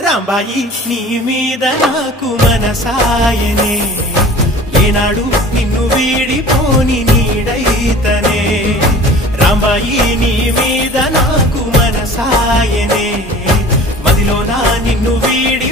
రాంబాయి నీ మీద నాకు మనసాయనే ఏనాడు నిన్ను వీడిపోని నీడైతనే రాంబాయి నీ మీద నాకు మనసాయనే మదిలో నా నిన్ను వీడి